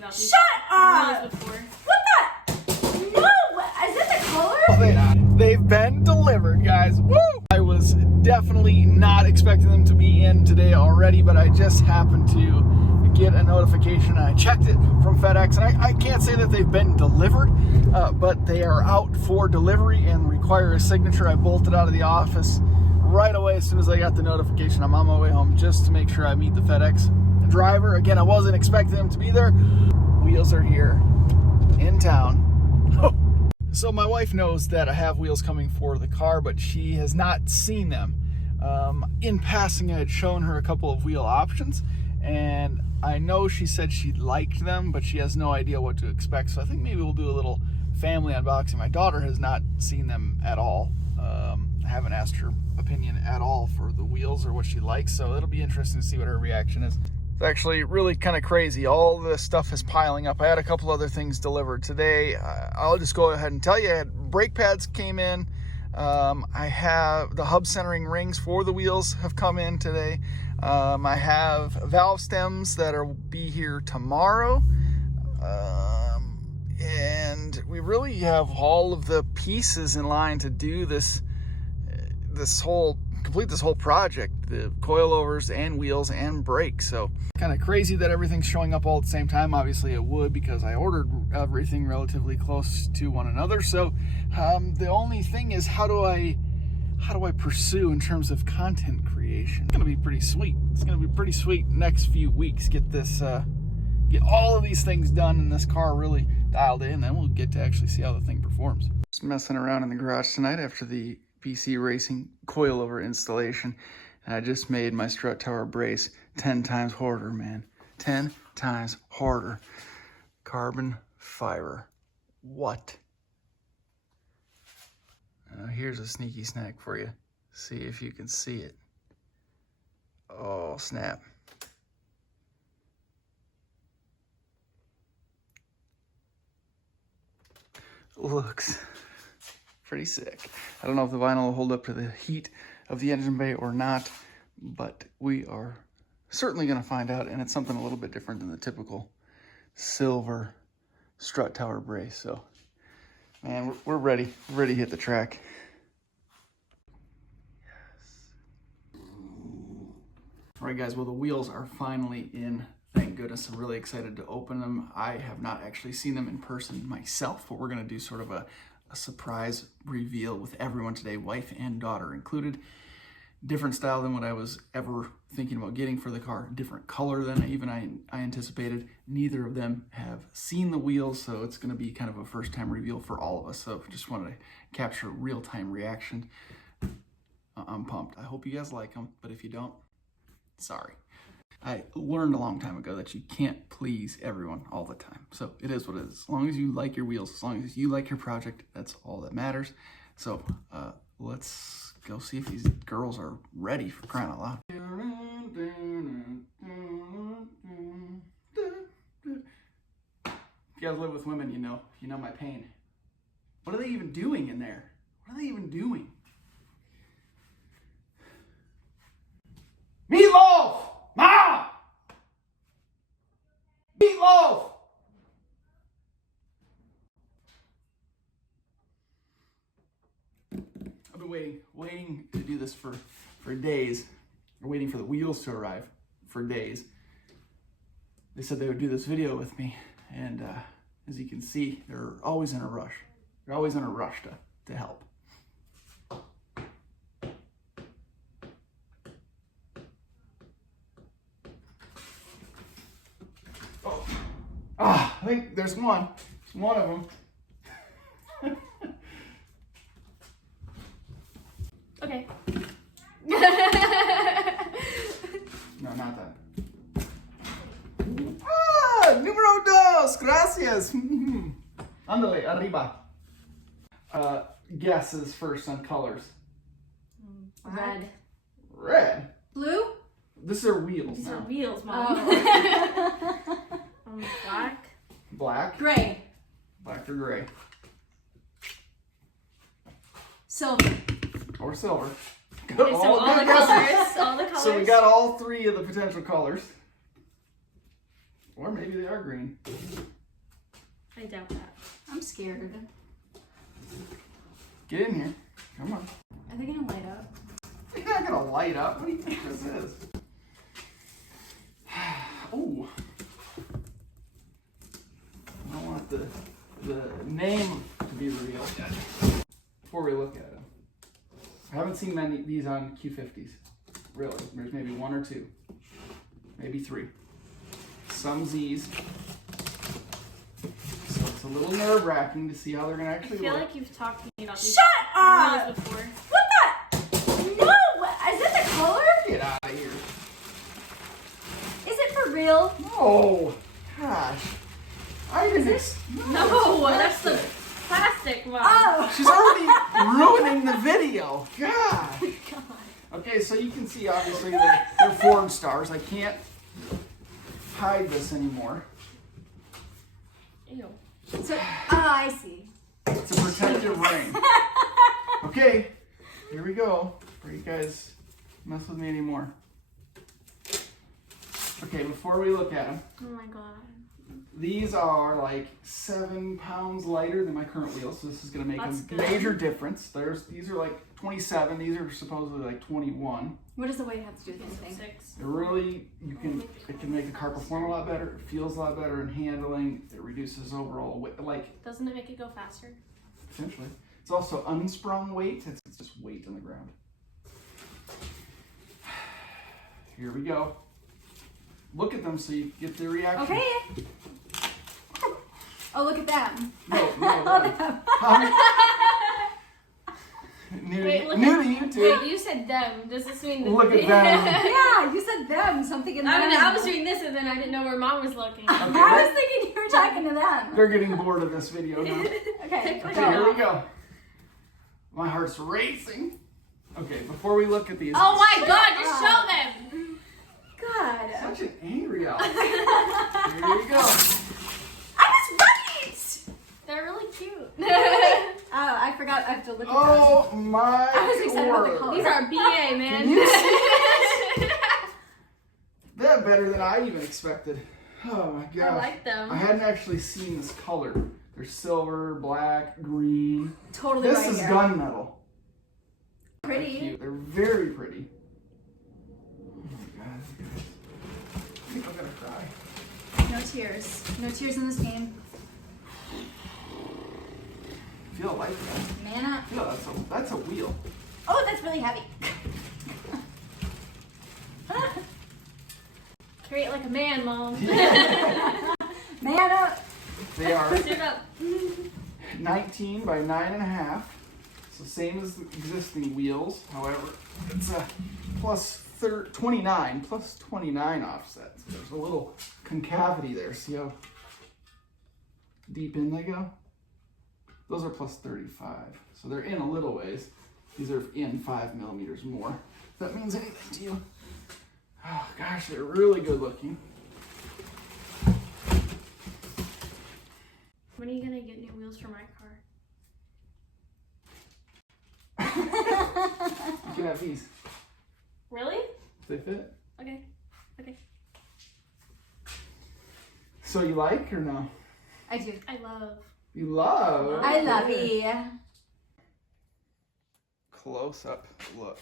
about these. Shut up! Wheels before. What the? No! Is it the color? They've been delivered, guys. Woo! I was definitely not expecting them to be in today already, but I just happened to get a notification and I checked it from FedEx, and I can't say that they've been delivered, but they are out for delivery and require a signature. I bolted out of the office right away as soon as I got the notification. I'm on my way home just to make sure I meet the FedEx driver. Again, I wasn't expecting them to be there. Wheels are here in town. So my wife knows that I have wheels coming for the car, but she has not seen them. In passing, I had shown her a couple of wheel options, and I know she said she liked them, but she has no idea what to expect. So I think maybe we'll do a little family unboxing. My daughter has not seen them at all. I haven't asked her opinion at all for the wheels or what she likes, so it'll be interesting to see what her reaction is. It's actually really kind of crazy. All the stuff is piling up. I had a couple other things delivered today. I'll just go ahead and tell you. I had brake pads came in. I have the hub centering rings for the wheels have come in today. I have valve stems that will be here tomorrow. And we really have all of the pieces in line to do complete this whole project, the coilovers and wheels and brakes. So kind of crazy that everything's showing up all at the same time. Obviously it would, because I ordered everything relatively close to one another. So the only thing is, how do I pursue in terms of content creation? It's gonna be pretty sweet. It's gonna be pretty sweet next few weeks. Get this get all of these things done and this car really dialed in, then we'll get to actually see how the thing performs. Just messing around in the garage tonight after the PC Racing coilover installation, and I just made my strut tower brace 10 times harder, man. 10 times harder. Carbon fiber. What? Here's a sneaky snack for you. See if you can see it. Oh, snap. Looks pretty sick. I don't know if the vinyl will hold up to the heat of the engine bay or not, but we are certainly going to find out, and it's something a little bit different than the typical silver strut tower brace. So, man, we're ready. We're ready to hit the track. Yes. All right, guys, well, the wheels are finally in. Thank goodness. I'm really excited to open them. I have not actually seen them in person myself, but we're going to do sort of a surprise reveal with everyone today, wife and daughter included. Different style than what I was ever thinking about getting for the car. Different color than I anticipated. Neither of them have seen the wheels, so it's going to be kind of a first-time reveal for all of us. So just wanted to capture real-time reaction. I'm pumped. I hope you guys like them, but if you don't, sorry. I learned a long time ago that you can't please everyone all the time. So it is what it is. As long as you like your wheels, as long as you like your project, that's all that matters. So let's go see if these girls are ready, for crying out loud. If you guys live with women, you know my pain. What are they even doing in there? What are they even doing? Meatloaf! Mom! Meatloaf! I've been waiting to do this for days. We're waiting for the wheels to arrive for days. They said they would do this video with me, and as you can see, they're always in a rush. They're always in a rush to help. I think there's one. It's one of them. Okay. No, not that. Número dos. Gracias. Ándale, arriba. Guesses first on colors. Red. Red? Blue? These are wheels These now. are wheels, Mom. Black. Black. Gray. Black or gray. Silver. Or silver. Okay, so all the good guesses. colors. All the colors. So we got all three of the potential colors. Or maybe they are green. I doubt that. I'm scared. Get in here. Come on. Are they gonna light up? They're not gonna light up. What do you think this is? Ooh. I don't want the name to be revealed yet before we look at them. I haven't seen many of these on Q50s. Really. There's maybe one or two. Maybe three. Some Z's. So it's a little nerve-wracking to see how they're gonna actually I feel look. like you've talked to me about these Shut up! wheels before. What the? No! Is that the color? Get out of here. Is it for real? Oh, gosh. I didn't. No, that's the plastic one. Oh! She's already ruining the video. God. Okay, so you can see obviously they're Forgestars. I can't hide this anymore. Ew. So, I see. It's a protective ring. Okay, here we go. Before you guys mess with me anymore. Okay, before we look at them, Oh my god. these are like 7 pounds lighter than my current wheels, so this is going to make That's a good. major difference. These are like 27. These are supposedly like 21. What does the weight have to do with anything? 6. It really, it can make the car perform a lot better. It feels a lot better in handling. It reduces overall weight, like Doesn't it make it go faster? potentially. It's also unsprung weight. It's just weight on the ground. Here we go. Look at them so you get the reaction. Okay. Oh, look at them. No. New, Wait, look new at- to YouTube. Wait, you said them. Does this mean that Look at them. Yeah, you said them. Something in them. I was doing this and then I didn't know where mom was looking. I was thinking you were talking to them. They're getting bored of this video now. Okay. Okay, here we go. My heart's racing. Okay, before we look at these. Oh my god, just show them! God. Such an angry owl. Here we go. I was right! They're really cute. Oh, I forgot. I have to look at Oh my I was excited about the word. color. These are BA, man. Can you see They're better than I even expected. Oh my gosh. I like them. I hadn't actually seen this color. They're silver, black, green. Totally This right is here. gunmetal. Pretty. They're cute. They're very pretty. Oh my god. I think I'm gonna cry. No tears. No tears in this game. Feel like that. Man up. Feel that's a wheel. Oh, that's really heavy. Carry it like a man, mom. Man up. They are Sit up. 19 by 9.5. So same as the existing wheels. However, it's a plus 29 plus 29 offset. So there's a little concavity there. See how deep in they go? Those are plus 35. So they're in a little ways. These are in 5 millimeters more. If that means anything to you. Oh gosh, they're really good looking. When are you gonna get new wheels for my car? You can have these. Really? If they fit. Okay. Okay. So you like or no? I do. I love. You love. I love Okay. you. Close up look.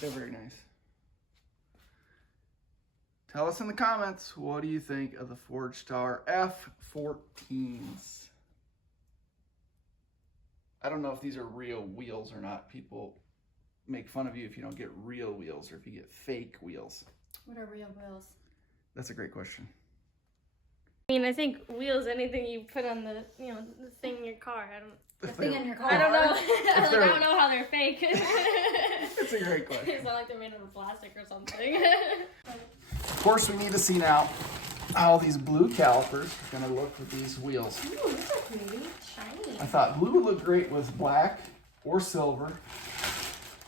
They're very nice. Tell us in the comments, what do you think of the Forgestar F14s? I don't know if these are real wheels or not. People make fun of you if you don't get real wheels or if you get fake wheels. What are real wheels? That's a great question. I mean, I think wheels, anything you put on the, the thing in your car. The thing in your car. I don't know. I they're- don't know how they're fake. That's a great question. It's not like they're made out of plastic or something. Of course, we need to see now how these blue calipers are going to look with these wheels. Ooh, these are pretty shiny. I thought blue would look great with black or silver.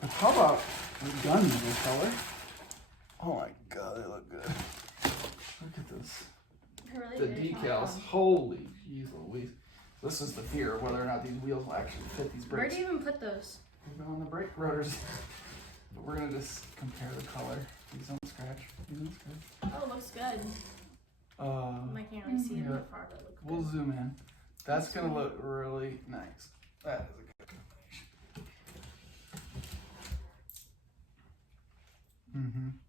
But how about a gunmetal color? Oh my god, they look good. Look at this. Really The good. decals. Holy jeez Louise. This is the fear of whether or not these wheels will actually fit these Where brakes. do you even put those? They're on the brake rotors. But we're gonna just compare the color. These don't scratch. These don't scratch. Oh, it looks good. I can't really see it here. that far, but it looks We'll good. zoom in. That's gonna look really nice. That is a good combination.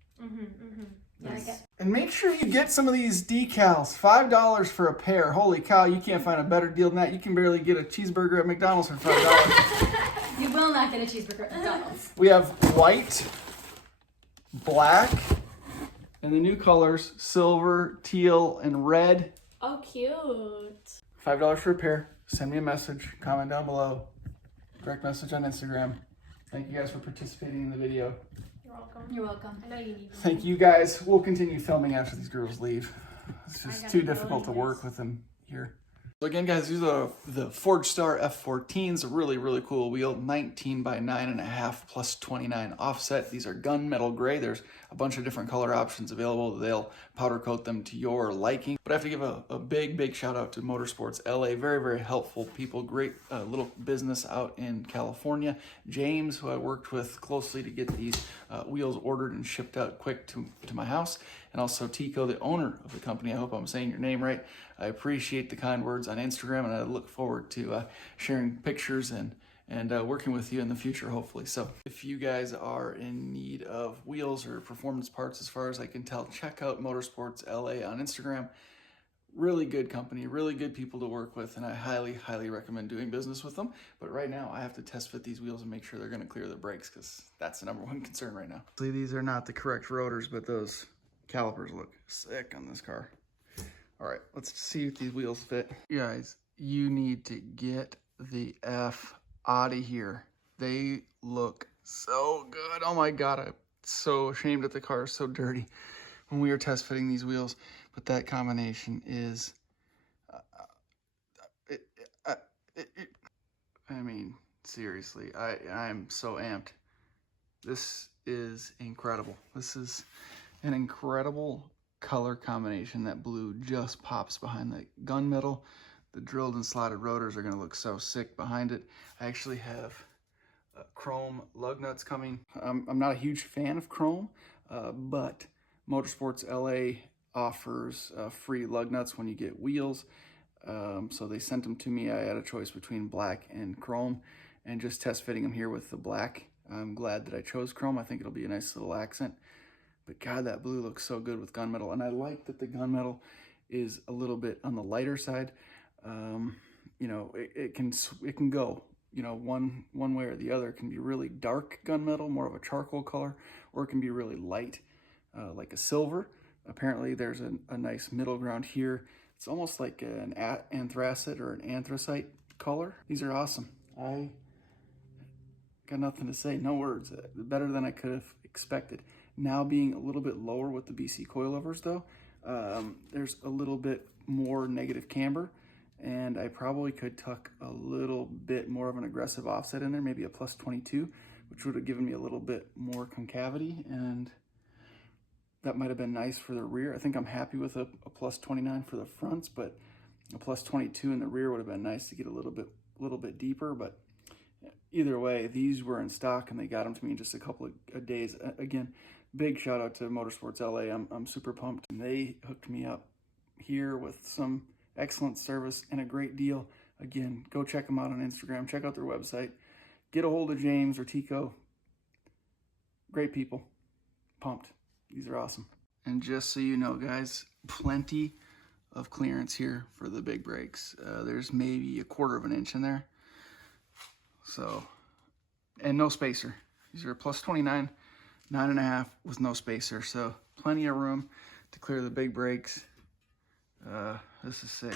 Like it. And make sure you get some of these decals. $5 for a pair. Holy cow, you can't find a better deal than that. You can barely get a cheeseburger at McDonald's for $5. You will not get a cheeseburger at McDonald's. We have white, black, and the new colors, silver, teal, and red. Oh, cute. $5 for a pair. Send me a message. Comment down below. Direct message on Instagram. Thank you guys for participating in the video. You're welcome. You're welcome. I know you need them. Thank you guys. We'll continue filming after these girls leave. It's I just gotta too go difficult to anyways. work with them here. So again, guys, these are the Forgestar F14s. A really, really cool wheel. 19 by 9.5 plus 29 offset. These are gunmetal gray. There's a bunch of different color options available. They'll powder coat them to your liking. But I have to give a big, big shout out to Motorsports LA. Very, very helpful people. Great little business out in California. James, who I worked with closely to get these wheels ordered and shipped out quick to my house. And also Tico, the owner of the company. I hope I'm saying your name right. I appreciate the kind words on Instagram, and I look forward to sharing pictures and working with you in the future, hopefully. So if you guys are in need of wheels or performance parts, as far as I can tell, check out Motorsports LA on Instagram. Really good company, really good people to work with, and I highly, highly recommend doing business with them. But right now, I have to test fit these wheels and make sure they're going to clear the brakes, because that's the #1 concern right now. These are not the correct rotors, but those calipers look sick on this car. All right, let's see if these wheels fit. You guys, you need to get the F out of here. They look so good. Oh my God, I'm so ashamed that the car is so dirty when we were test fitting these wheels. But that combination is, I mean, seriously, I'm so amped. This is incredible. This is an incredible color combination. That blue just pops behind the gunmetal. The drilled and slotted rotors are going to look so sick behind it. I actually have chrome lug nuts coming. I'm not a huge fan of chrome, but Motorsports LA offers free lug nuts when you get wheels. So they sent them to me. I had a choice between black and chrome, and just test fitting them here with the black. I'm glad that I chose chrome. I think it'll be a nice little accent. But God, that blue looks so good with gunmetal. And I like that the gunmetal is a little bit on the lighter side. You know, it can go, you know, one way or the other. It can be really dark gunmetal, more of a charcoal color, or it can be really light, like a silver. Apparently there's a nice middle ground here. It's almost like an anthracite or an anthracite color. These are awesome. I got nothing to say, no words. Better than I could have expected. Now being a little bit lower with the BC coilovers though, there's a little bit more negative camber, and I probably could tuck a little bit more of an aggressive offset in there, maybe a plus 22, which would have given me a little bit more concavity, and that might have been nice for the rear. I think I'm happy with a plus 29 for the fronts, but a plus 22 in the rear would have been nice to get a little bit deeper. But either way, these were in stock and they got them to me in just a couple of days. Again, big shout out to Motorsports LA. I'm super pumped. And they hooked me up here with some excellent service and a great deal. Again, go check them out on Instagram. Check out their website. Get a hold of James or Tico. Great people. Pumped. These are awesome. And just so you know, guys, plenty of clearance here for the big brakes. There's maybe a 1/4 inch in there. So, and no spacer. These are plus 29, 9.5 with no spacer. So plenty of room to clear the big brakes. This is sick.